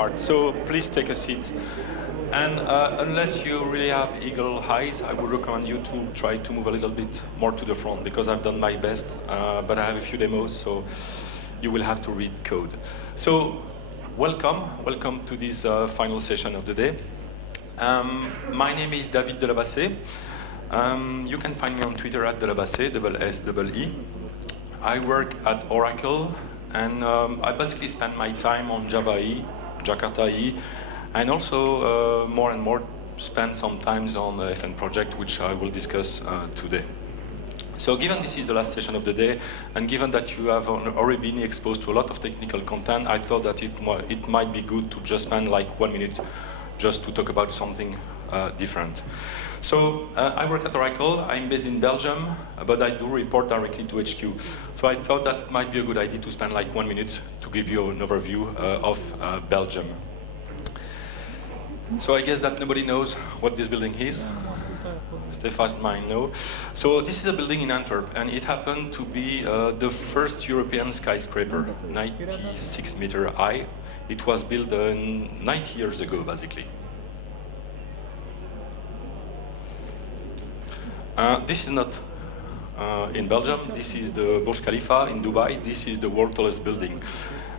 So please take a seat. And unless you really have eagle eyes, I would recommend you to try to move a little bit more to the front because I've done my best, but I have a few demos, so you will have to read code. So welcome to this final session of the day. My name is David Delabassée. You can find me on Twitter at Delabassée, S-E-E. I work at Oracle, and I basically spend my time on Java EE, Jakarta EE, and also more and more spend sometimes on the FN project, which I will discuss today. So given this is the last session of the day, and given that you have already been exposed to a lot of technical content, I thought that it might be good to just spend like 1 minute just to talk about something different. So I work at Oracle. I'm based in Belgium, but I do report directly to HQ. So I thought that it might be a good idea to spend like 1 minute to give you an overview of Belgium. So I guess that nobody knows what this building is. Stefan might know. So this is a building in Antwerp, and it happened to be the first European skyscraper, 96 meter high. It was built 90 years ago, basically. This is not in Belgium. This is the Burj Khalifa in Dubai. This is the world's tallest building.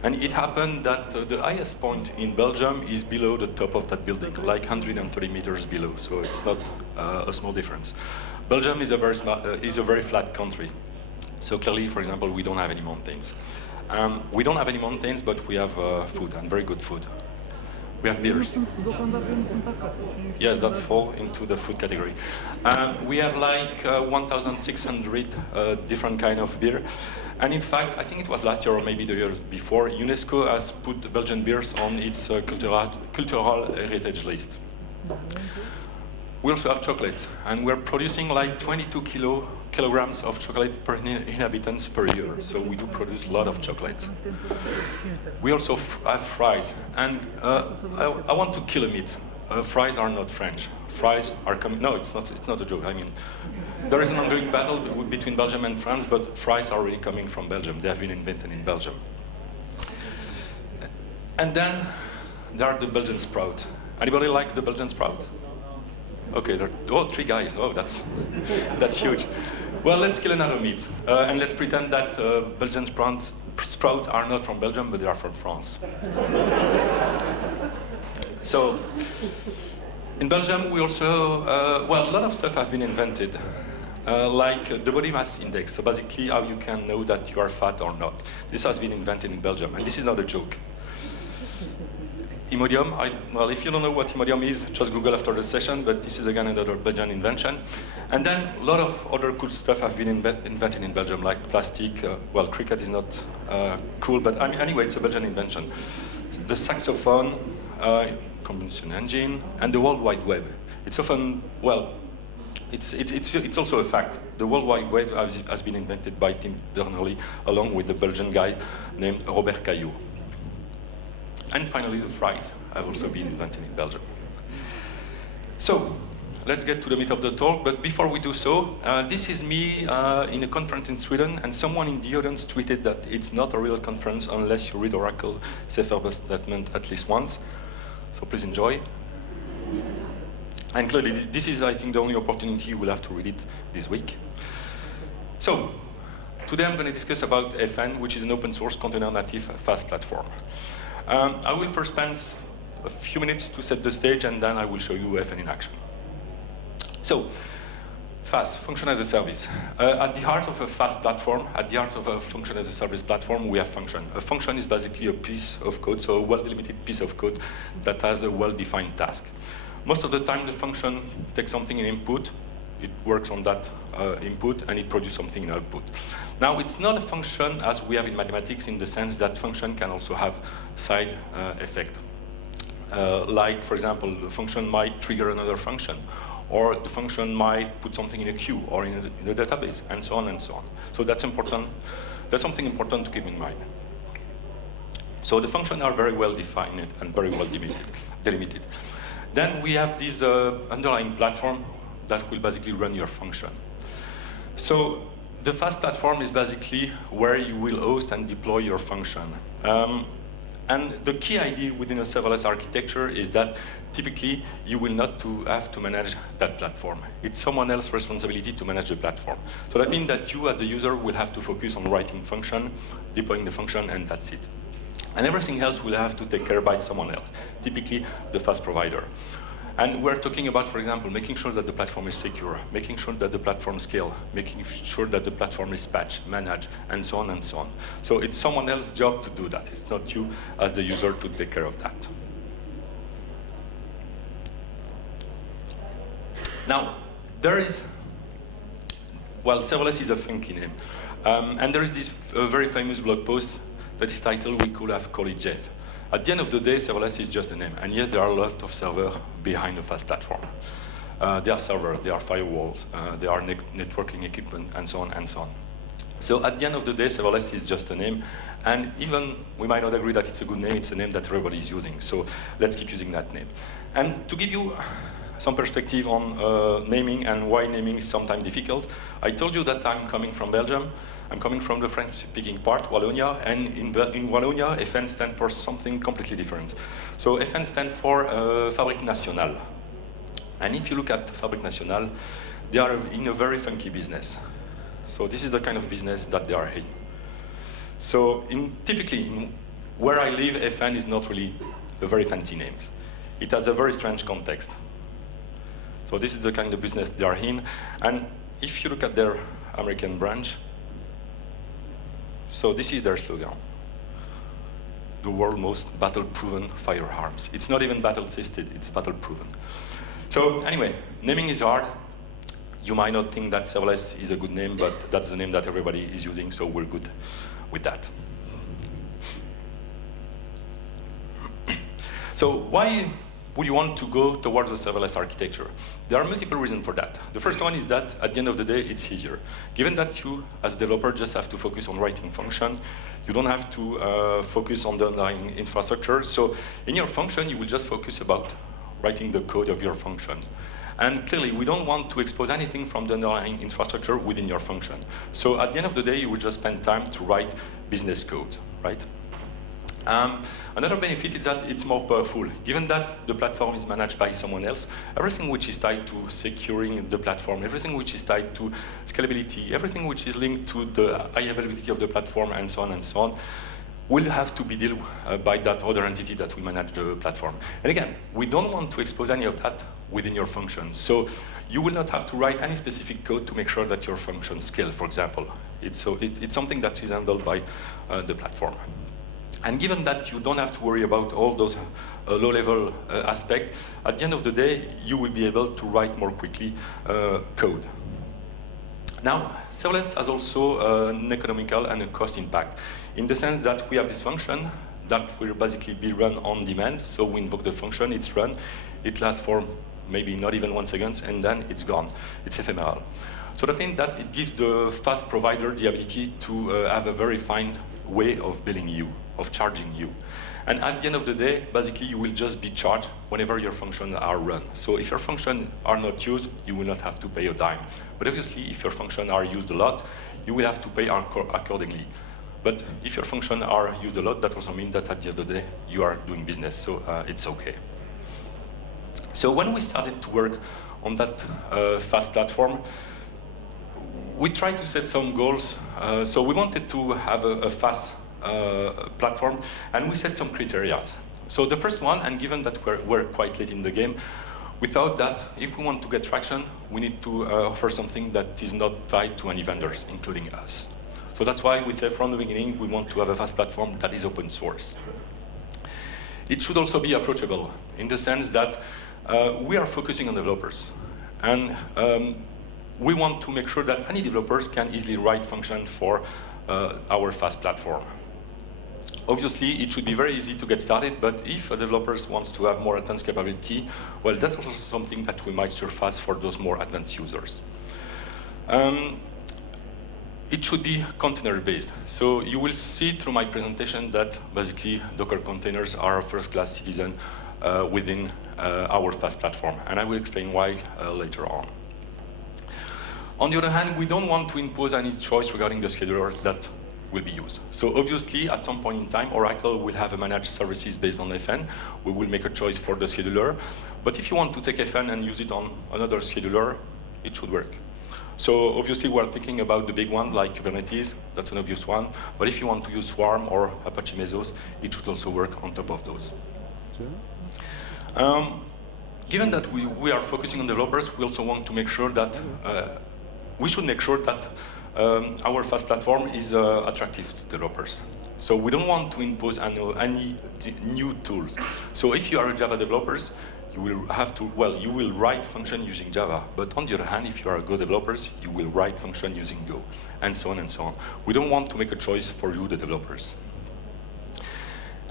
And it happened that the highest point in Belgium is below the top of that building, like 130 meters below. So it's not a small difference. Belgium is a very flat country. So clearly, for example, we don't have any mountains. We don't have any mountains, but we have food, and very good food. We have beers. Yes, that fall into the food category. We have like 1,600 different kind of beer. And in fact, I think it was last year or maybe the year before, UNESCO has put Belgian beers on its cultural heritage list. We also have chocolates, and we're producing like 22 kilograms of chocolate per inhabitants per year. So we do produce a lot of chocolates. We also have fries, and I want to kill a myth. Fries are not French. Fries are coming. No, it's not a joke. I mean, there is an ongoing battle between Belgium and France, but fries are really coming from Belgium. They have been invented in Belgium. And then there are the Belgian sprout. Anybody likes the Belgian sprout? Okay, there are 3 guys. Oh, that's huge. Well, let's kill another myth, and let's pretend that Belgian sprouts are not from Belgium, but they are from France. So, in Belgium, we also, well, a lot of stuff have been invented, like the body mass index. So basically, how you can know that you are fat or not. This has been invented in Belgium, and this is not a joke. Imodium, well, if you don't know what Imodium is, just Google after the session, but this is again another Belgian invention. And then a lot of other cool stuff have been invented in Belgium, like plastic. Well, cricket is not cool, but I mean, anyway, it's a Belgian invention. The saxophone, combustion engine, and the World Wide Web. It's often, well, it's also a fact. The World Wide Web has been invented by Tim Berners-Lee, along with the Belgian guy named Robert Caillot. And finally, the fries have also been invented in Belgium. So, let's get to the meat of the talk, but before we do so, this is me in a conference in Sweden, and someone in the audience tweeted that it's not a real conference unless you read Oracle Serverless statement at least once. So please enjoy. And clearly, this is, I think, the only opportunity you will have to read it this week. So, today I'm going to discuss about FN, which is an open source container native FaaS platform. I will first spend a few minutes to set the stage, and then I will show you FN in action. So, FaaS, function as a service. At the heart of a FaaS platform, at the heart of a function as a service platform, we have function. A function is basically a piece of code, so a well-delimited piece of code that has a well-defined task. Most of the time, the function takes something in input, it works on that input, and it produces something in output. Now, it's not a function as we have in mathematics in the sense that function can also have side effect. Like, for example, the function might trigger another function, or the function might put something in a queue or in a database, and so on and so on. So that's important. That's something important to keep in mind. So the functions are very well defined and very well delimited. Then we have this underlying platform that will basically run your function. So the FaaS platform is basically where you will host and deploy your function. And the key idea within a serverless architecture is that typically you will not have to manage that platform. It's someone else's responsibility to manage the platform. So that means that you as the user will have to focus on writing function, deploying the function, and that's it. And everything else will have to take care by someone else, typically the FaaS provider. And we're talking about, for example, making sure that the platform is secure, making sure that the platform scales, making sure that the platform is patched, managed, and so on and so on. So it's someone else's job to do that. It's not you as the user to take care of that. Now, there is, well, serverless is a funky name. And there is this very famous blog post that is titled, "We could have called it Jeff." At the end of the day, serverless is just a name, and yet there are a lot of servers behind the FaaS platform. There are servers, there are firewalls, there are networking equipment, and so on and so on. So at the end of the day, serverless is just a name, and even we might not agree that it's a good name, it's a name that everybody is using, so let's keep using that name. And to give you some perspective on naming and why naming is sometimes difficult, I told you that I'm coming from Belgium. I'm coming from the French-speaking part, Wallonia, and in Wallonia, FN stands for something completely different. So FN stands for Fabrique Nationale. And if you look at Fabrique Nationale, they are in a very funky business. So this is the kind of business that they are in. So typically, where I live, FN is not really a very fancy name. It has a very strange context. So this is the kind of business they are in. And if you look at their American branch, so this is their slogan: the world's most battle-proven firearms. It's not even battle-tested, it's battle-proven. So anyway, naming is hard. You might not think that serverless is a good name, but that's the name that everybody is using, so we're good with that. So why would you want to go towards a serverless architecture? There are multiple reasons for that. The first one is that at the end of the day, it's easier. Given that you, as a developer, just have to focus on writing function, you don't have to focus on the underlying infrastructure. So in your function, you will just focus about writing the code of your function. And clearly, we don't want to expose anything from the underlying infrastructure within your function. So at the end of the day, you will just spend time to write business code, right? Another benefit is that it's more powerful. Given that the platform is managed by someone else, everything which is tied to securing the platform, everything which is tied to scalability, everything which is linked to the high availability of the platform, and so on, will have to be dealt by that other entity that will manage the platform. And again, we don't want to expose any of that within your function. So you will not have to write any specific code to make sure that your function scales, for example. It's something that is handled by the platform. And given that you don't have to worry about all those low-level aspects, at the end of the day, you will be able to write more quickly code. Now, serverless has also an economical and a cost impact, in the sense that we have this function that will basically be run on demand. So we invoke the function, it's run, it lasts for maybe not even 1 second, and then it's gone. It's ephemeral. So that means that it gives the FaaS provider the ability to have a very fine way of billing you, of charging you. And at the end of the day, basically, you will just be charged whenever your functions are run. So if your functions are not used, you will not have to pay a dime. But obviously, if your functions are used a lot, you will have to pay accordingly. But if your functions are used a lot, that also means that at the end of the day, you are doing business, so it's okay. So when we started to work on that FaaS platform, we tried to set some goals. So we wanted to have a FaaS platform, and we set some criteria. So the first one, and given that we're quite late in the game, we thought that if we want to get traction, we need to offer something that is not tied to any vendors, including us. So that's why we said from the beginning, we want to have a FaaS platform that is open source. It should also be approachable, in the sense that we are focusing on developers. And we want to make sure that any developers can easily write function for our FaaS platform. Obviously, it should be very easy to get started, but if a developer wants to have more advanced capability, well, that's also something that we might surface for those more advanced users. It should be container-based. So you will see through my presentation that basically Docker containers are a first-class citizen within our FaaS platform, and I will explain why later on. On the other hand, we don't want to impose any choice regarding the scheduler that will be used. So obviously, at some point in time, Oracle will have a managed services based on FN. We will make a choice for the scheduler. But if you want to take FN and use it on another scheduler, it should work. So obviously, we're thinking about the big ones like Kubernetes. That's an obvious one. But if you want to use Swarm or Apache Mesos, it should also work on top of those. Given that we are focusing on developers, we also want to make sure that we should make sure that our FaaS platform is attractive to developers. So we don't want to impose any new tools. So if you are a Java developer, you will have to, well, you will write function using Java. But on the other hand, if you are a Go developer, you will write function using Go, and so on and so on. We don't want to make a choice for you, the developers.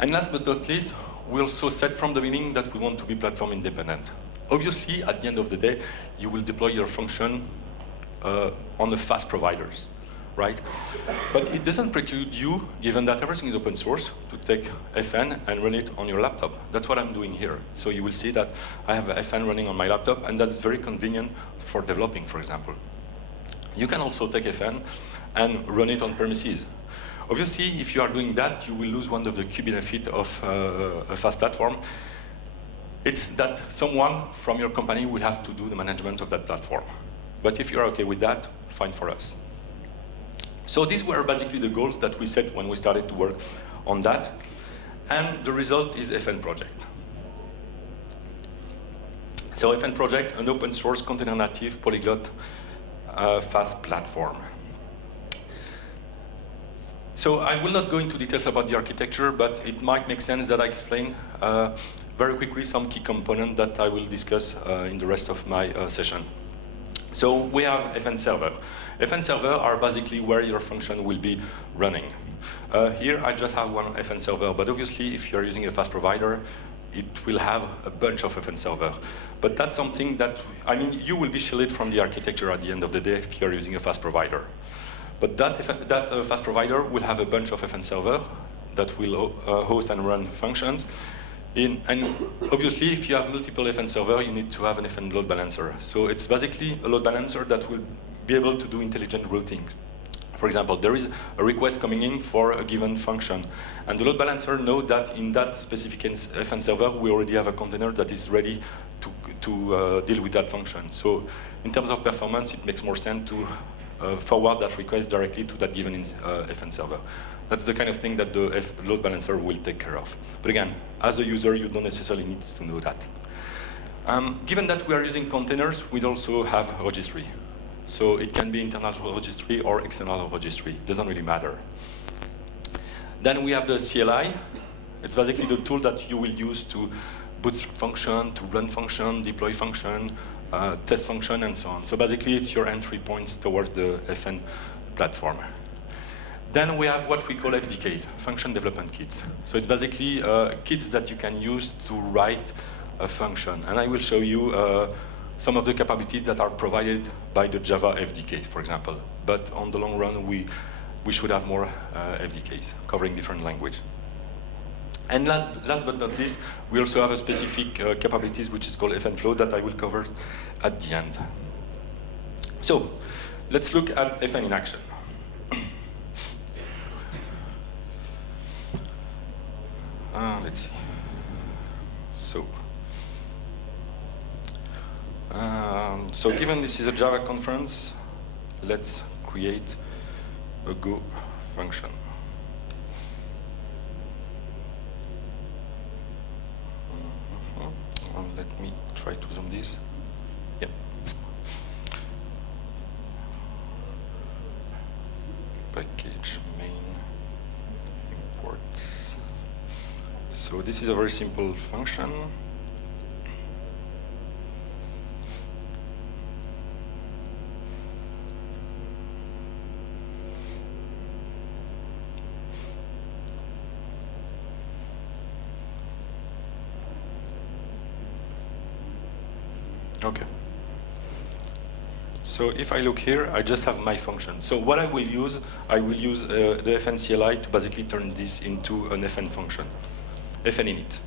And last but not least, we also said from the beginning that we want to be platform independent. Obviously, at the end of the day, you will deploy your function on the FaaS providers, right? But it doesn't preclude you, given that everything is open source, to take FN and run it on your laptop. That's what I'm doing here. So you will see that I have FN running on my laptop, and that is very convenient for developing, for example. You can also take FN and run it on premises. Obviously, if you are doing that, you will lose one of the key benefits of a FaaS platform. It's that someone from your company will have to do the management of that platform. But if you're okay with that, fine for us. So these were basically the goals that we set when we started to work on that. And the result is FN Project. So FN Project, an open source container native polyglot FaaS platform. So I will not go into details about the architecture, but it might make sense that I explain very quickly some key components that I will discuss in the rest of my session. So we have FN server. FN server are basically where your function will be running. Here I just have one FN server, but obviously if you're using a FaaS provider, it will have a bunch of FN server. But that's something that, I mean, you will be shielded from the architecture at the end of the day if you're using a FaaS provider. But that FaaS provider will have a bunch of FN server that will host and run functions. And obviously, if you have multiple FN server, you need to have an FN load balancer. So it's basically a load balancer that will be able to do intelligent routing. For example, there is a request coming in for a given function. And the load balancer knows that in that specific FN server, we already have a container that is ready to deal with that function. So in terms of performance, it makes more sense to forward that request directly to that given FN server. That's the kind of thing that the load balancer will take care of. But again, as a user, you don't necessarily need to know that. Given that we are using containers, we also have a registry. So it can be internal registry or external registry. It doesn't really matter. Then we have the CLI. It's basically the tool that you will use to bootstrap function, to run function, deploy function, test function, and so on. So basically, it's your entry points towards the FN platform. Then we have what we call FDKs, function development kits. So it's basically kits that you can use to write a function. And I will show you some of the capabilities that are provided by the Java FDK, for example. But on the long run, we should have more FDKs covering different language. And last but not least, we also have a specific capabilities which is called FN Flow that I will cover at the end. So let's look at FN in action. Let's see. So given this is a Java conference, let's create a Go function. Let me try to zoom this. Yeah. Package main imports. So this is a very simple function. Okay. So if I look here, I just have my function. So what I will use the FN CLI to basically turn this into an FN function, FN init.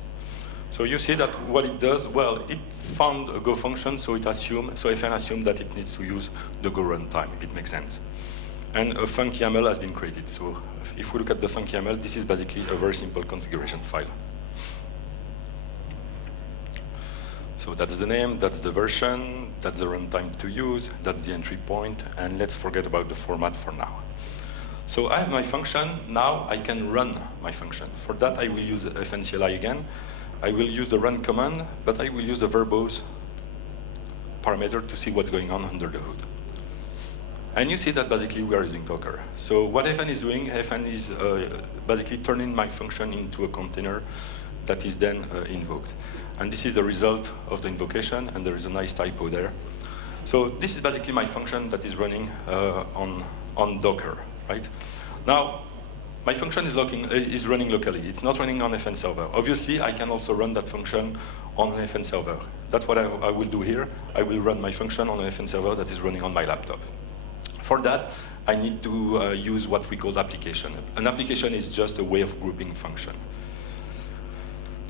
So you see that what it does, well, it found a Go function, so FN assumed that it needs to use the Go runtime. It makes sense. and a func YAML has been created. So if we look at the func YAML, this is basically a very simple configuration file. So that's the name, that's the version, that's the runtime to use, that's the entry point, and let's forget about the format for now. So I have my function, now I can run my function. For that I will use fncli again. I will use the run command, but I will use the verbose parameter to see what's going on under the hood. And you see that basically we are using Docker. So what fn is doing, fn is basically turning my function into a container that is then invoked. And this is the result of the invocation, and there is a nice typo there. So this is basically my function that is running on Docker, right? Now, my function is running locally. It's not running on FN server. Obviously, I can also run that function on an FN server. That's what I will do here. I will run my function on an FN server that is running on my laptop. For that, I need to use what we call application. An application is just a way of grouping function.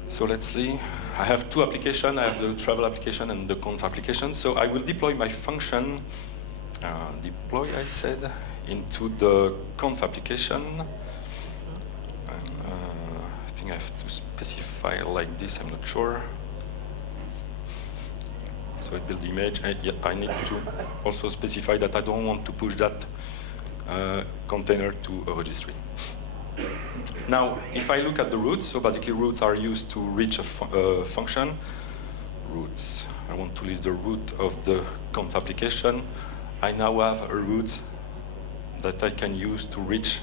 So let's see. I have two applications. I have the travel application and the conf application. So I will deploy my function, deploy, I said, into the conf application. And, I think I have to specify like this, I'm not sure. So it build the image. I need to also specify that I don't want to push that container to a registry. Now, if I look at the roots, so basically roots are used to reach a function. Roots, I want to list the root of the conf application. I now have a root that I can use to reach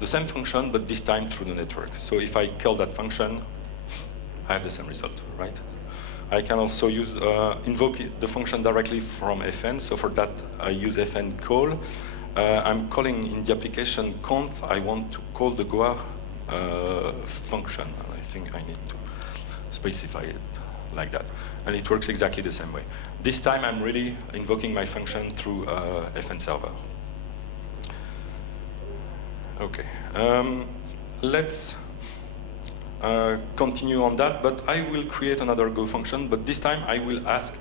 the same function, but this time through the network. So if I call that function, I have the same result, right? I can also use invoke the function directly from fn. So for that, I use fn call. I'm calling in the application conf. I want to call the Goa function. I think I need to specify it like that. And it works exactly the same way. This time, I'm really invoking my function through fn server. OK. Let's continue on that. But I will create another Go function. But this time, I will ask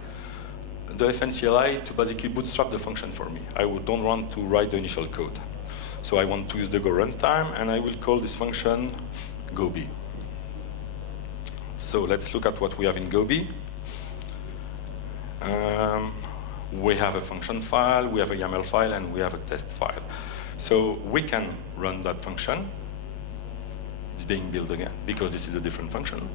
the FNCLI to basically bootstrap the function for me. I don't want to write the initial code. So I want to use the Go runtime, and I will call this function GoB. So let's look at what we have in GoB. We have a function file, we have a YAML file, and we have a test file. So we can run that function. It's being built again, because this is a different function.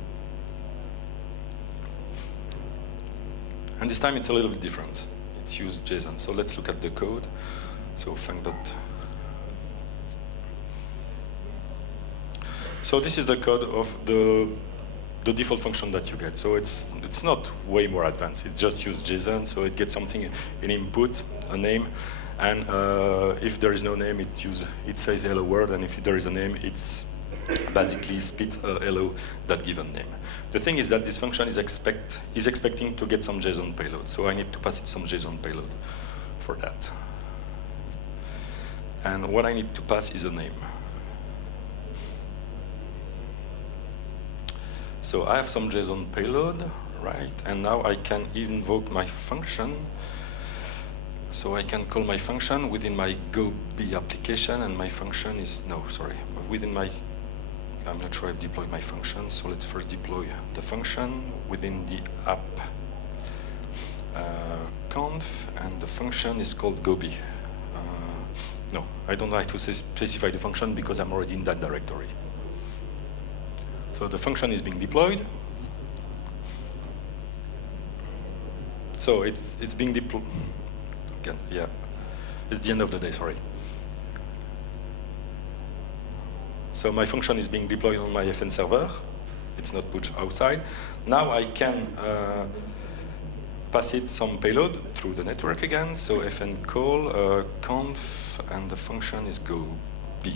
And this time it's a little bit different. It's used JSON. So let's look at the code. So func. So this is the code of the default function that you get. So it's not way more advanced. It just uses JSON. So it gets something in input, a name. And if there is no name, it says hello world. And if there is a name, it's basically spit hello that given name. The thing is that this function is expecting to get some JSON payload. So I need to pass it some JSON payload for that. And what I need to pass is a name. So I have some JSON payload, right? And now I can invoke my function. So I can call my function within my GoB application, and my function is, no, sorry, within my, I'm not sure I've deployed my function, so let's first deploy the function within the app conf, and the function is called GoB. No, I don't like to specify the function because I'm already in that directory. So the function is being deployed. So it's being deployed. Again, yeah, it's the end of the day, sorry. So my function is being deployed on my FN server. It's not pushed outside. Now I can pass it some payload through the network again. So FN call conf, and the function is GoB.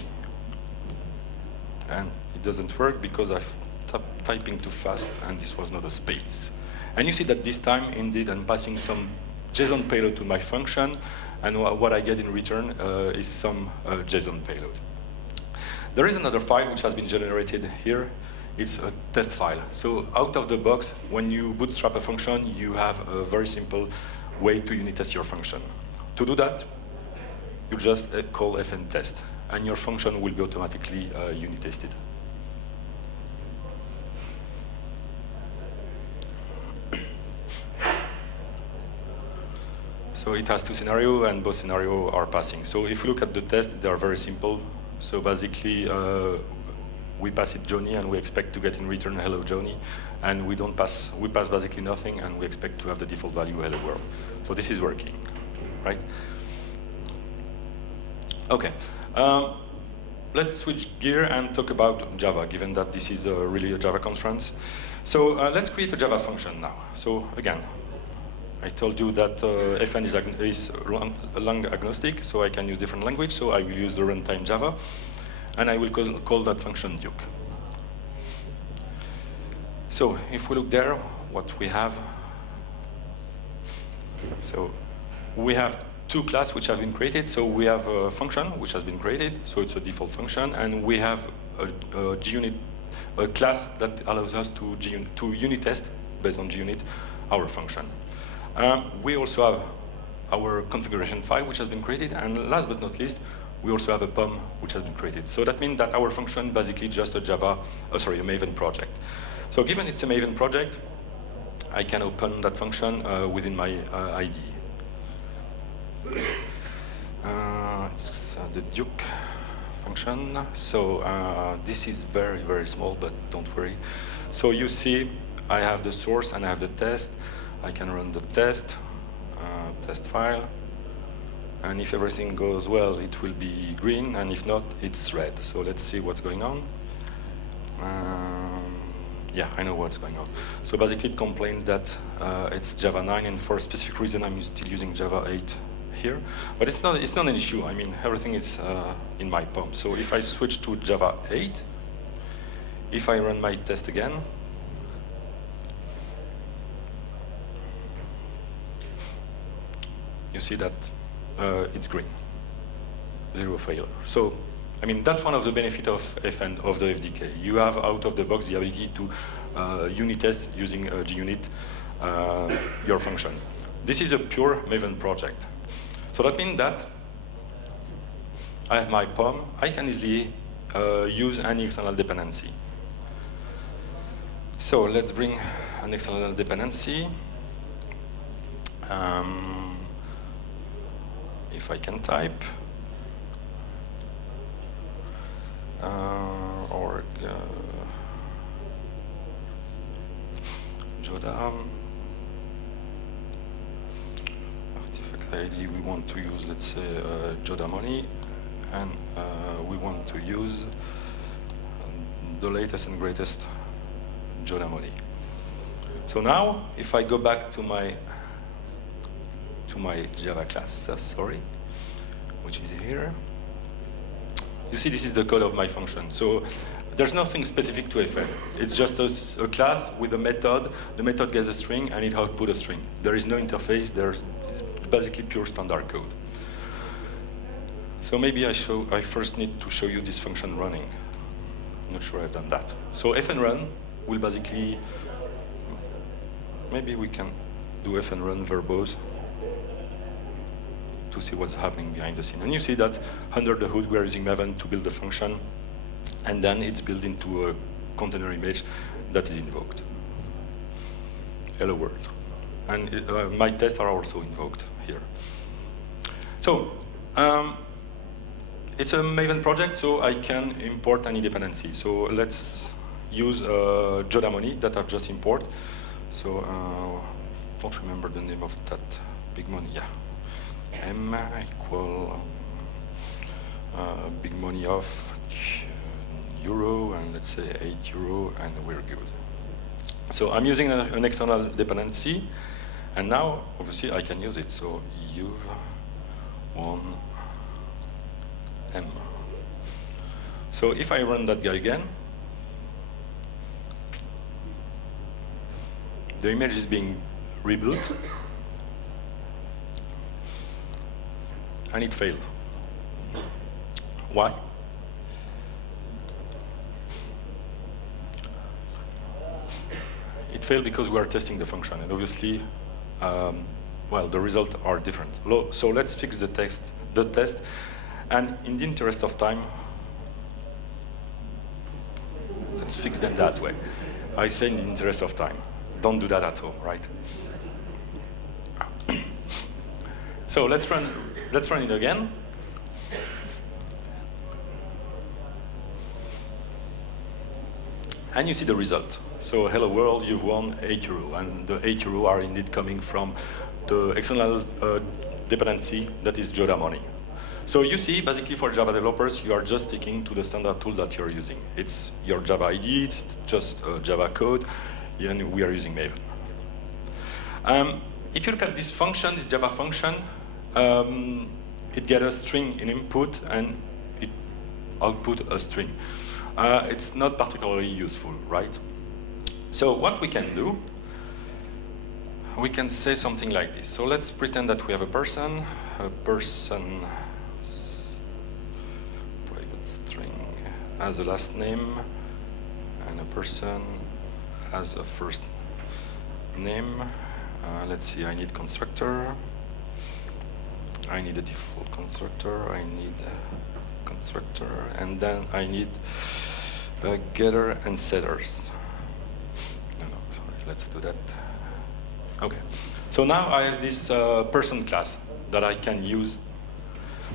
And it doesn't work because I've typing too fast, and this was not a space. And you see that this time, indeed, I'm passing some JSON payload to my function, and what I get in return is some JSON payload. There is another file which has been generated here. It's a test file. So out of the box, when you bootstrap a function, you have a very simple way to unit test your function. To do that, you just call fn test, and your function will be automatically unit tested. So it has two scenarios, and both scenarios are passing. So if you look at the test, they are very simple. So basically, we pass it Johnny, and we expect to get in return hello Johnny, and we pass basically nothing, and we expect to have the default value hello world. So this is working, right? Okay. Let's switch gear and talk about Java, given that this is really a Java conference. So let's create a Java function now. So again, I told you that fn is lang agnostic, so I can use different language. So I will use the runtime Java, and I will call that function Duke. So if we look there, what we have, so we have two classes which have been created. So we have a function which has been created, so it's a default function, and we have a GUnit, a class that allows us to unit test based on GUnit our function. We also have our configuration file which has been created, and last but not least, we also have a POM which has been created. So that means that our function basically just a Maven project. So given it's a Maven project, I can open that function within my IDE. It's the Duke function. So this is very, very small, but don't worry. So you see, I have the source and I have the test. I can run the test file, and if everything goes well, it will be green, and if not, it's red. So let's see what's going on. Yeah, I know what's going on. So basically, it complains that it's Java 9, and for a specific reason, I'm still using Java 8 here. But it's not an issue. I mean, everything is in my POM. So if I switch to Java 8, if I run my test again, you see that it's green, zero failure. So, I mean, that's one of the benefits of FN, of the FDK. You have out of the box the ability to unit test using GUnit your function. This is a pure Maven project. So that means that I have my POM. I can easily use any external dependency. So let's bring an external dependency. If I can type, or Joda, artifact ID, we want to use, let's say, Joda money, and we want to use the latest and greatest Joda money. So now, if I go back to my Java class, which is here. You see, this is the code of my function. So there's nothing specific to FN. It's just a class with a method. The method gets a string, and it outputs a string. There is no interface. It's basically pure standard code. So maybe I first need to show you this function running. I'm not sure I've done that. So fn run will basically, maybe we can do fn run verbose to see what's happening behind the scene. And you see that under the hood, we're using Maven to build the function, and then it's built into a container image that is invoked. Hello world. And my tests are also invoked here. So it's a Maven project, so I can import any dependency. So let's use Joda money that I've just imported. So don't remember the name of that big money. Yeah. M equal big money of euro, and let's say €8, and we're good. So I'm using an external dependency, and now obviously I can use it. So uv1 m. So if I run that guy again, the image is being rebuilt, and it failed. Why? It failed because we are testing the function, and obviously, well, the results are different. So let's fix the the test. And in the interest of time, let's fix them that way. I say in the interest of time. Don't do that at home, right? So let's run it again. And you see the result. So hello world, you've won €8. And the €8 are indeed coming from the external dependency that is Java money. So you see, basically for Java developers, you are just sticking to the standard tool that you're using. It's your Java ID, it's just Java code, and we are using Maven. If you look at this function, this Java function, it gets a string in input and it output a string. It's not particularly useful, right? So what we can do, we can say something like this. So let's pretend that we have a person private string as a last name, and a person as a first name. Let's see, I need constructor. I need a default constructor. I need a constructor, and then I need a getter and setters. No, sorry, let's do that. Okay. So now I have this person class that I can use.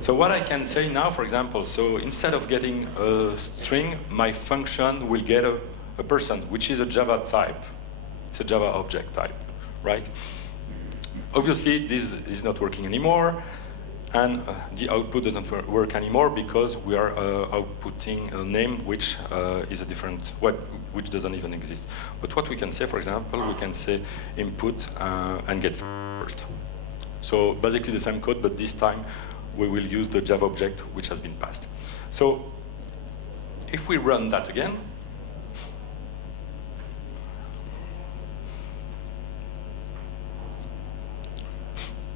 So what I can say now, for example, so instead of getting a string, my function will get a person, which is a Java type. It's a Java object type, right? Obviously, this is not working anymore, and the output doesn't work anymore because we are outputting a name which is a different, which doesn't even exist. But what we can say, for example, we can say input and get first. So basically the same code, but this time we will use the Java object which has been passed. So if we run that again,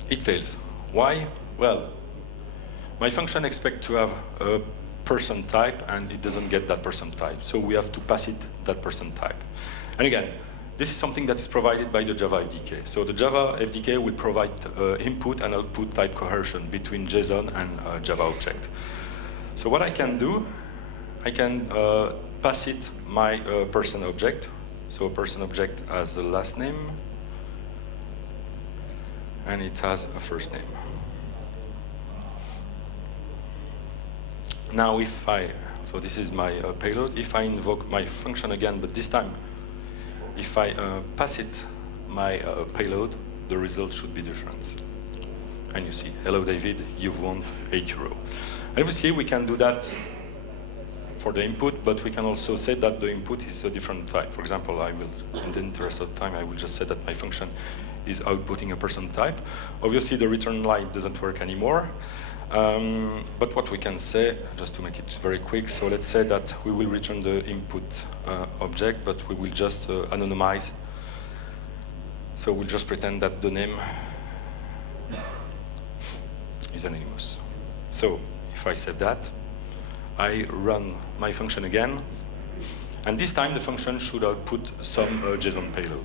it fails. Why? Well, my function expects to have a person type, and it doesn't get that person type. So we have to pass it that person type. And again, this is something that is provided by the Java FDK. So the Java FDK will provide input and output type coercion between JSON and Java object. So what I can do, I can pass it my person object. So a person object has a last name, and it has a first name. Now if so this is my payload. If I invoke my function again, but this time, if I pass it my payload, the result should be different. And you see, hello David, you've won €8. And if you see, we can do that for the input, but we can also say that the input is a different type. For example, I will, in the interest of time, I will just say that my function is outputting a person type. Obviously, the return line doesn't work anymore. But what we can say, just to make it very quick, so let's say that we will return the input object, but we will just anonymize. So we'll just pretend that the name is anonymous. So if I said that, I run my function again, and this time the function should output some JSON payload.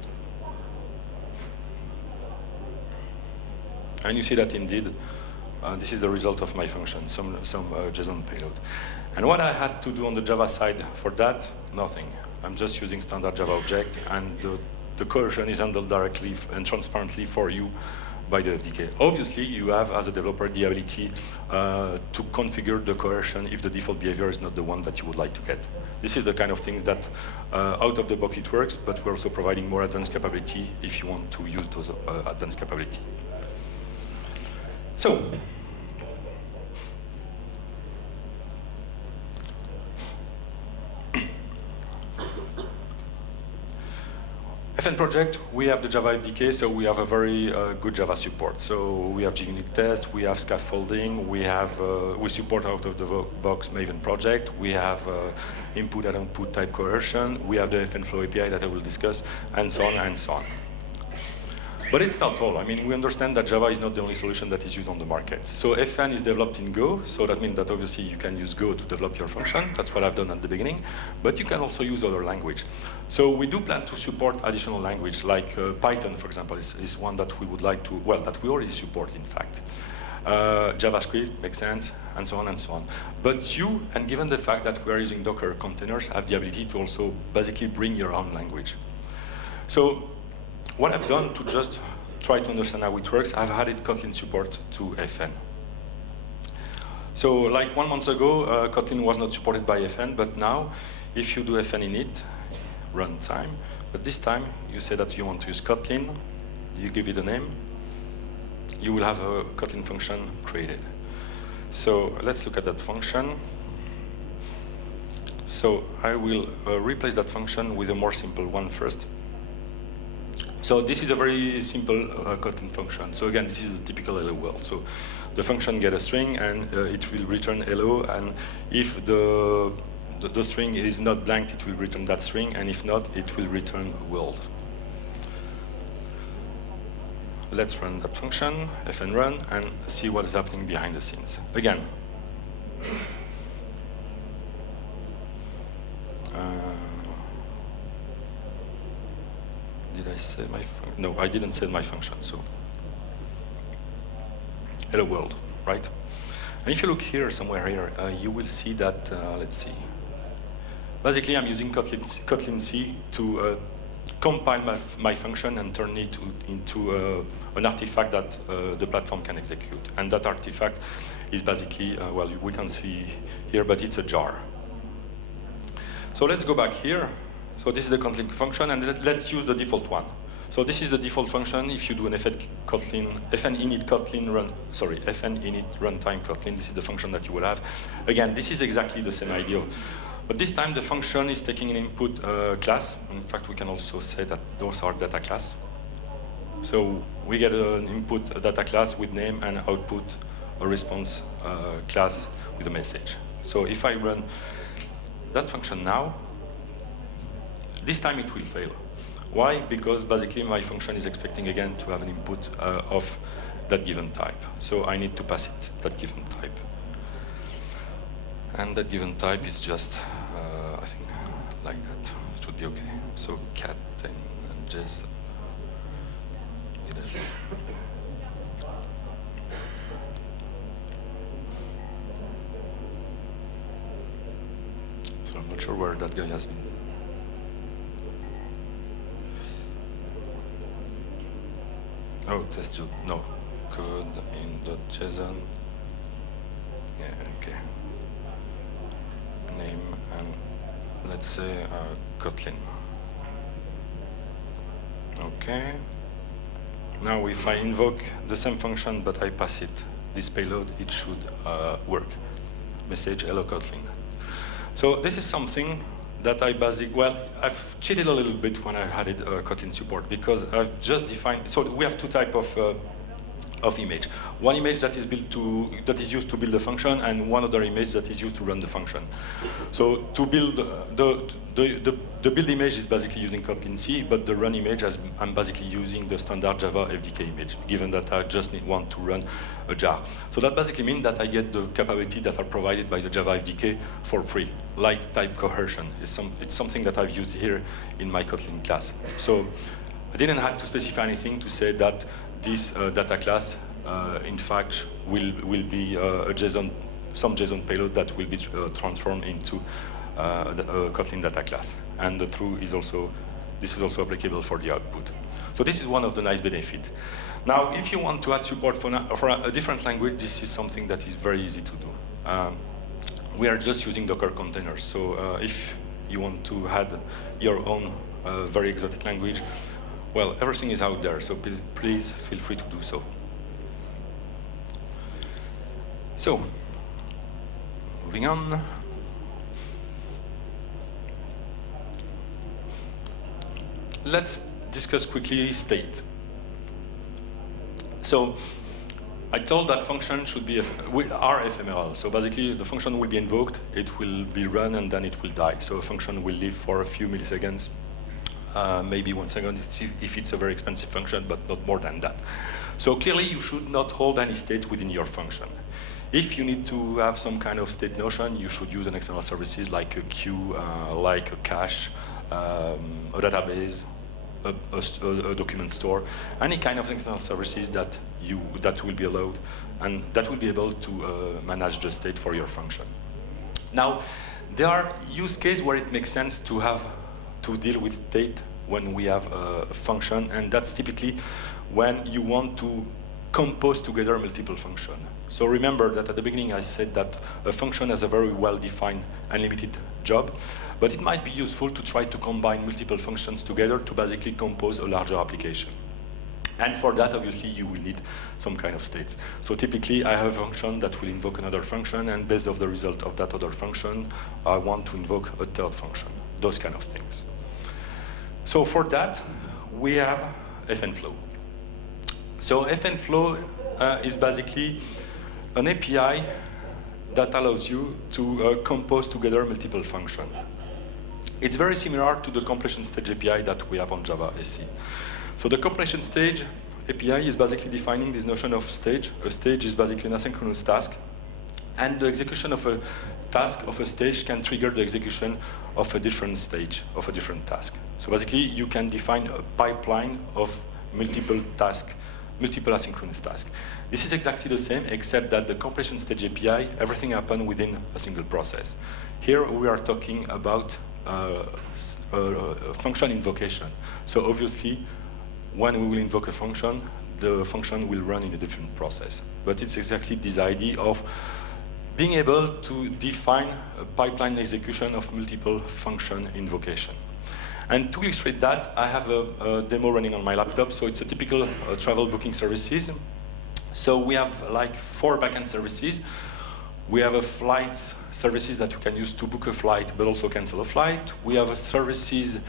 And you see that indeed, this is the result of my function, some JSON payload. And what I had to do on the Java side for that, nothing. I'm just using standard Java object, and the coercion is handled directly and transparently for you by the FDK. Obviously, you have, as a developer, the ability to configure the coercion if the default behavior is not the one that you would like to get. This is the kind of thing that, out of the box, it works, but we're also providing more advanced capability if you want to use those advanced capability. So, FN project, we have the Java FDK, so we have a very good Java support. So we have JUnit test, we have scaffolding, we support out of the box Maven project, we have input and output type coercion, we have the FN Flow API that I will discuss, and so on and so on. But it's not all. I mean, we understand that Java is not the only solution that is used on the market. So FN is developed in Go, so that means that obviously you can use Go to develop your function. That's what I've done at the beginning. But you can also use other language. So we do plan to support additional language, like Python, for example, is one that we would like to, well, that we already support, in fact. JavaScript makes sense, and so on and so on. But you, and given the fact that we are using Docker containers, have the ability to also basically bring your own language. So what I've done to just try to understand how it works, I've added Kotlin support to FN. So like 1 month ago, Kotlin was not supported by FN, but now if you do FN init, runtime, but this time you say that you want to use Kotlin, you give it a name, you will have a Kotlin function created. So let's look at that function. So I will replace that function with a more simple one first. So this is a very simple Kotlin function. So again, this is a typical hello world. So the function gets a string and it will return hello, and if the string is not blanked, it will return that string, and if not, it will return world. Let's run that function, fn run, and see what is happening behind the scenes. Again, did I say my function? No, I didn't say my function, so hello world, right? And if you look here, somewhere here, you will see that, let's see. Basically, I'm using Kotlin C to compile my function and turn it into an artifact that the platform can execute. And that artifact is basically, well, we can see here, but it's a jar. So let's go back here. So this is the Kotlin function, and let's use the default one. So this is the default function. If you do an fn init Kotlin run, sorry, fn init runtime Kotlin, this is the function that you will have. Again, this is exactly the same idea. But this time the function is taking an input class. In fact, we can also say that those are data class. So we get an input data class with name and output a response class with a message. So if I run that function now, this time it will fail. Why? Because basically my function is expecting again to have an input of that given type. So I need to pass it that given type. And that given type is just, I think, like that. It should be okay. So cat and JS. Yes. So I'm not sure where that guy has been. Oh, test no. Code in .json. Yeah, okay. Name and let's say Kotlin. Okay. Now if I invoke the same function but I pass it this payload, it should work. Message hello Kotlin. So this is something that I've cheated a little bit when I added Kotlin support, because I've just defined. So we have two types of image. One image that is used to build a function, and one other image that is used to run the function. So to build the build image is basically using Kotlin C, but the run image I'm basically using the standard Java FDK image, given that I just want to run a jar. So that basically means that I get the capability that are provided by the Java FDK for free, like type coercion. It's something that I've used here in my Kotlin class. So I didn't have to specify anything to say that this data class, in fact, will be some JSON payload that will be transformed into the Kotlin data class. And the true is also, this is also applicable for the output. So this is one of the nice benefits. Now, if you want to add support for a different language, this is something that is very easy to do. We are just using Docker containers. So if you want to add your own very exotic language, well, everything is out there, so please feel free to do so. So, moving on. Let's discuss quickly state. So, I told that function should be are ephemeral. So basically, the function will be invoked, it will be run, and then it will die. So a function will live for a few milliseconds. Maybe 1 second if it's a very expensive function, but not more than that. So clearly you should not hold any state within your function. If you need to have some kind of state notion, you should use an external services like a queue, like a cache, a database, a document store, any kind of external services that will be allowed, and that will be able to manage the state for your function. Now, there are use cases where it makes sense to deal with state when we have a function, and that's typically when you want to compose together multiple functions. So remember that at the beginning I said that a function has a very well-defined and limited job, but it might be useful to try to combine multiple functions together to basically compose a larger application. And for that, obviously, you will need some kind of states. So typically, I have a function that will invoke another function, and based on the result of that other function, I want to invoke a third function, those kind of things. So for that, we have FNflow. So FNflow is basically an API that allows you to compose together multiple functions. It's very similar to the completion stage API that we have on Java SE. So the completion stage API is basically defining this notion of stage. A stage is basically an asynchronous task, and the execution of a task of a stage can trigger the execution of a different stage of a different task. So basically, you can define a pipeline of multiple asynchronous tasks. This is exactly the same, except that the completion stage API, everything happens within a single process. Here we are talking about function invocation. So obviously, when we will invoke a function, the function will run in a different process. But it's exactly this idea of being able to define a pipeline execution of multiple function invocation. And to illustrate that, I have a demo running on my laptop. So it's a typical travel booking services. So we have like 4 backend services. We have a flight services that we can use to book a flight, but also cancel a flight. We have a services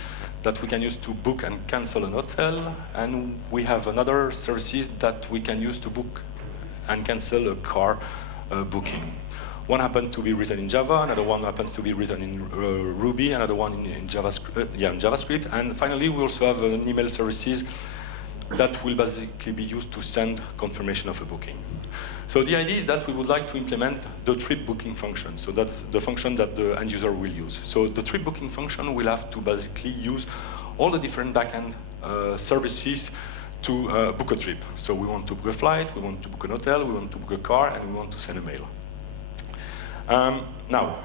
that we can use to book and cancel an hotel. And we have another services that we can use to book and cancel a car booking. One happened to be written in Java, another one happens to be written in Ruby, another one in JavaScript. And finally, we also have an email services that will basically be used to send confirmation of a booking. So the idea is that we would like to implement the trip booking function. So that's the function that the end user will use. So the trip booking function will have to basically use all the different backend services to book a trip. So we want to book a flight, we want to book an hotel, we want to book a car, and we want to send a mail. Now,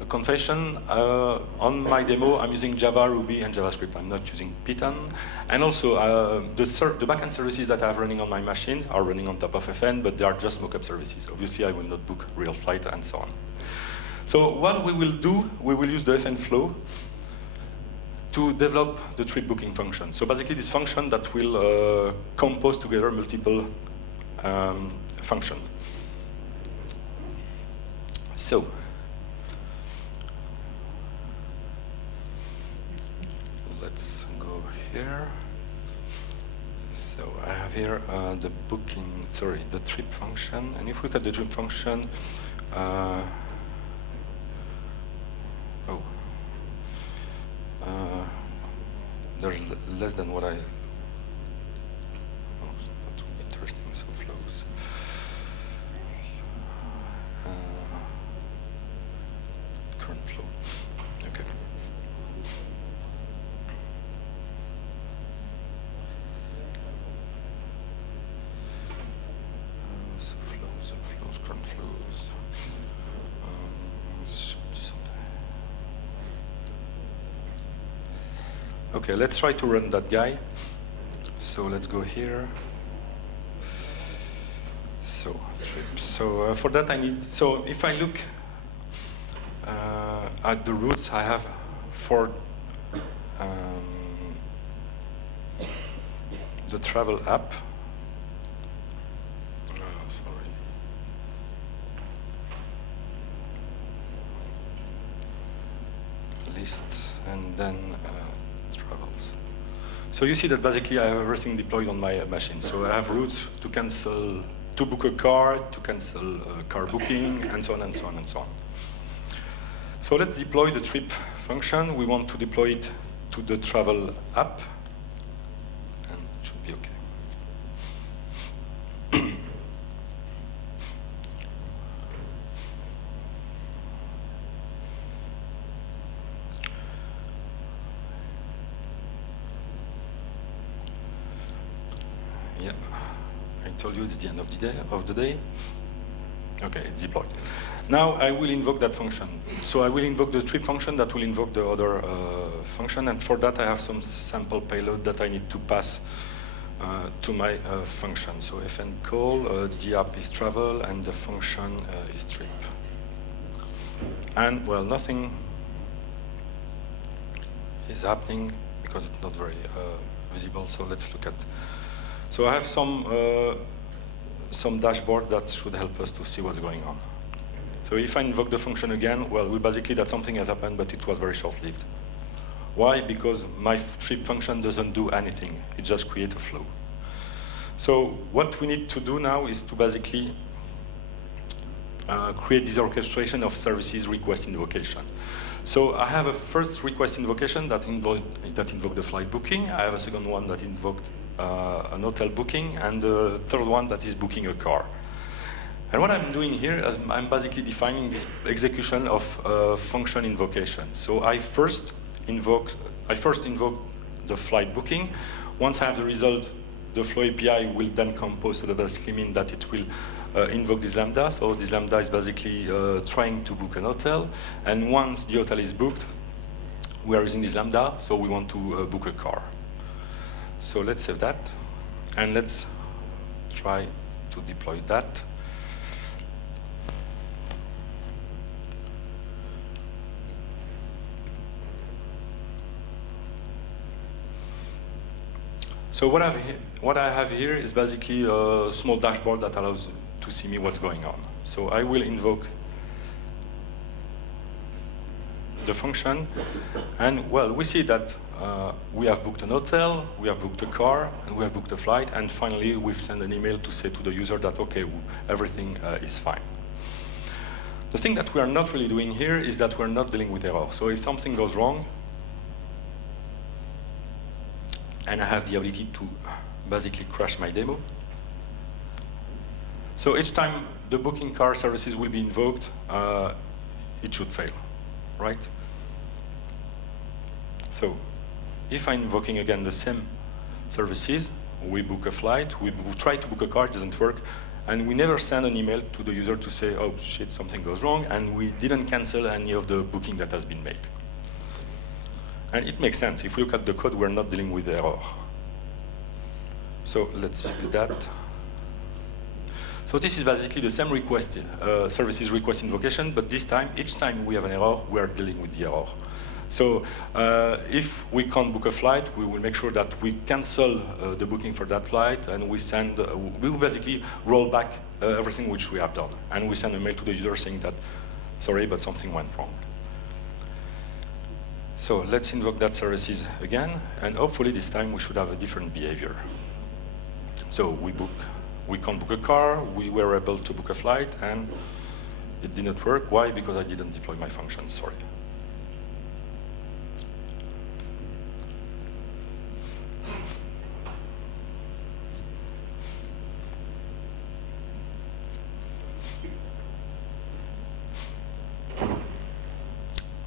a confession, on my demo, I'm using Java, Ruby, and JavaScript. I'm not using Python. And also, the backend services that I have running on my machines are running on top of FN, but they are just mockup services. Obviously, I will not book real flight and so on. So what we will do, we will use the FNflow to develop the trip booking function. So basically, this function that will compose together multiple functions. So, let's go here. So I have here the trip function. And if we look at the trip function, there's less than what I. Oh, that would be interesting. So flows. Current flow. Okay. So flows, current flows. Okay, let's try to run that guy. So let's go here. So trip. So for that I need. So if I look at the roots, I have 4 the travel app. Sorry. List and then travels. So you see that basically I have everything deployed on my machine. So I have routes to cancel, to book a car, to cancel car booking, and so on and so on and so on. So let's deploy the trip function. We want to deploy it to the travel app, and it should be okay. Yeah, I told you it's the end of the day. Okay, it's deployed. Now I will invoke that function. So I will invoke the trip function that will invoke the other function, and for that I have some sample payload that I need to pass to my function. So fn call, the app is travel, and the function is trip. And well, nothing is happening because it's not very visible. So let's look at. So I have some dashboard that should help us to see what's going on. So if I invoke the function again, well, basically that something has happened, but it was very short-lived. Why? Because my trip function doesn't do anything. It just creates a flow. So what we need to do now is to basically create this orchestration of services request invocation. So I have a first request invocation that invoked the flight booking. I have a second one that invoked an hotel booking, and the third one that is booking a car. And what I'm doing here is I'm basically defining this execution of function invocation. So I first invoke the flight booking. Once I have the result, the Flow API will then compose to the basically mean that it will invoke this lambda. So this lambda is basically trying to book an hotel. And once the hotel is booked, we are using this lambda, so we want to book a car. So let's save that, and let's try to deploy that. So what I have here is basically a small dashboard that allows to see me what's going on. So I will invoke the function, and well, we see that we have booked an hotel, we have booked a car, and we have booked a flight, and finally we've sent an email to say to the user that, okay, everything is fine. The thing that we are not really doing here is that we're not dealing with error. So if something goes wrong, and I have the ability to basically crash my demo. So each time the booking car services will be invoked, it should fail, right? So if I'm invoking again the same services, we book a flight, we try to book a car, it doesn't work, and we never send an email to the user to say, oh shit, something goes wrong, and we didn't cancel any of the booking that has been made. And it makes sense. If we look at the code, we're not dealing with error. So let's fix that. So this is basically the same request, services request invocation, but this time, each time we have an error, we are dealing with the error. So if we can't book a flight, we will make sure that we cancel the booking for that flight, and we will basically roll back everything which we have done. And we send a mail to the user saying that, sorry, but something went wrong. So let's invoke that services again, and hopefully this time we should have a different behavior. So we can't book a car, we were able to book a flight, and it did not work. Why? Because I didn't deploy my function, sorry.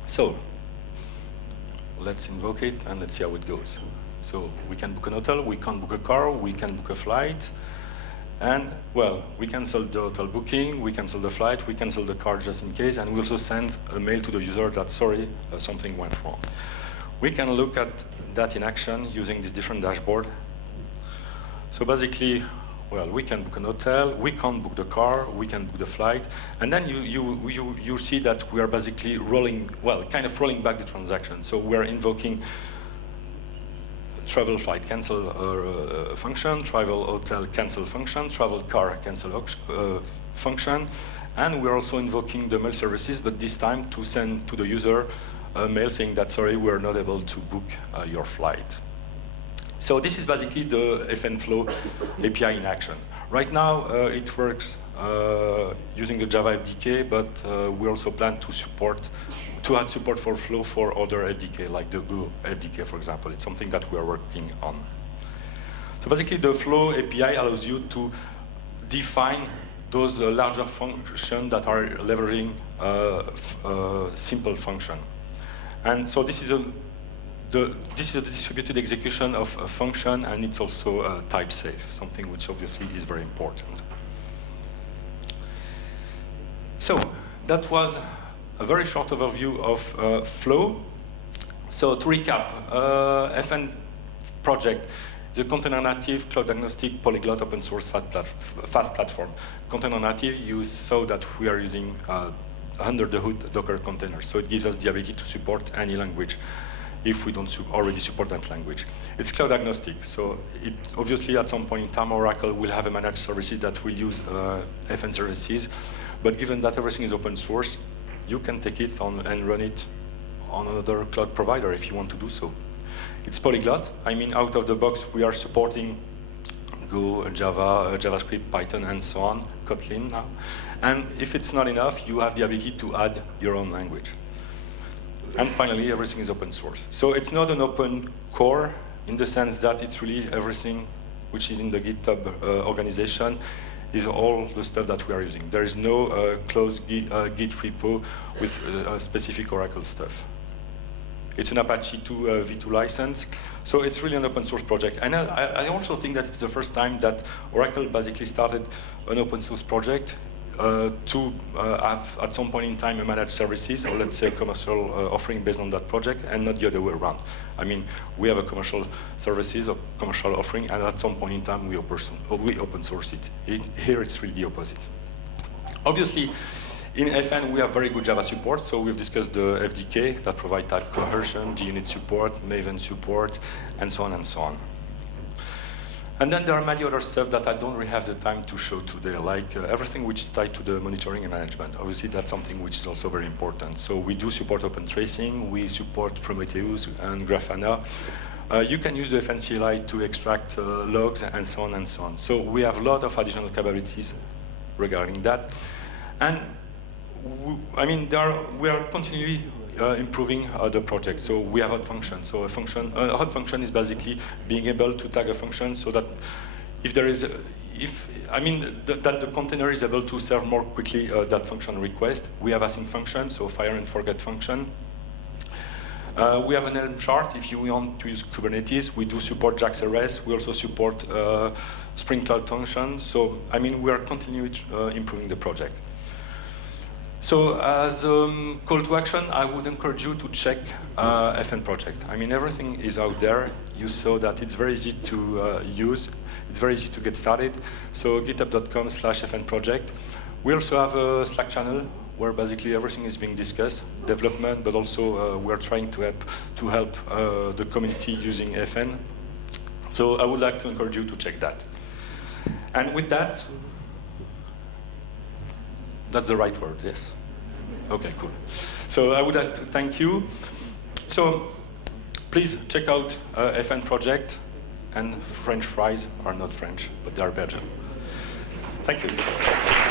So let's invoke it and let's see how it goes. So we can book an hotel, we can't book a car, we can book a flight, and well, we cancel the hotel booking, we cancel the flight, we cancel the car just in case, and we also send a mail to the user that sorry, something went wrong. We can look at that in action using this different dashboard. So basically, well, we can book an hotel, we can't book the car, we can book the flight, and then you see that we are basically rolling, well, kind of rolling back the transaction. So we're invoking travel flight cancel function, travel hotel cancel function, travel car cancel function, and we're also invoking the mail services, but this time to send to the user a mail saying that, sorry, we're not able to book your flight. So this is basically the FN Flow API in action. Right now, it works using the Java FDK, but we also plan to add support for Flow for other FDK, like the Go FDK, for example. It's something that we are working on. So basically, the Flow API allows you to define those larger functions that are leveraging simple function. And so this is this is the distributed execution of a function, and it's also type safe, something which obviously is very important. So that was a very short overview of Flow. So to recap, FN project, the container native, cloud agnostic, polyglot, open source FaaS platform. Container native, you saw that we are using under the hood Docker containers. So it gives us the ability to support any language if we don't already support that language. It's cloud agnostic. So it, obviously at some point in time, Oracle will have a managed services that will use FN services. But given that everything is open source, you can take it on and run it on another cloud provider if you want to do so. It's polyglot. I mean, out of the box, we are supporting Go, Java, JavaScript, Python, and so on, Kotlin now. And if it's not enough, you have the ability to add your own language. And finally, everything is open source. So it's not an open core in the sense that it's really everything which is in the GitHub organization is all the stuff that we are using. There is no closed Git repo with specific Oracle stuff. It's an Apache 2 v2 license, so it's really an open source project. And I also think that it's the first time that Oracle basically started an open source project to have at some point in time a managed services, or let's say a commercial offering based on that project, and not the other way around. I mean, we have a commercial services or commercial offering, and at some point in time we open source it. Here it's really the opposite. Obviously, in FN, we have very good Java support, so we've discussed the FDK that provide type conversion, JUnit support, Maven support, and so on and so on. And then there are many other stuff that I don't really have the time to show today, like everything which is tied to the monitoring and management. Obviously, that's something which is also very important. So we do support open tracing, we support Prometheus and Grafana. You can use the FN CLI to extract logs and so on and so on. So we have a lot of additional capabilities regarding that. And I mean, we are continually improving the project. So we have hot function. So a hot function is basically being able to tag a function so that if there is, that the container is able to serve more quickly that function request. We have async function, so fire and forget function. We have an Helm chart if you want to use Kubernetes. We do support JAX-RS. We also support Spring Cloud Function. So, I mean, we are continually improving the project. So as a call to action, I would encourage you to check FN project. I mean, everything is out there. You saw that it's very easy to use. It's very easy to get started. So github.com/FN project. We also have a Slack channel where basically everything is being discussed, development, but also we're trying to help the community using FN. So I would like to encourage you to check that. And with that, that's the right word, yes? Okay, cool. So I would like to thank you. So please check out FN project, and French fries are not French, but they are Belgian. Thank you.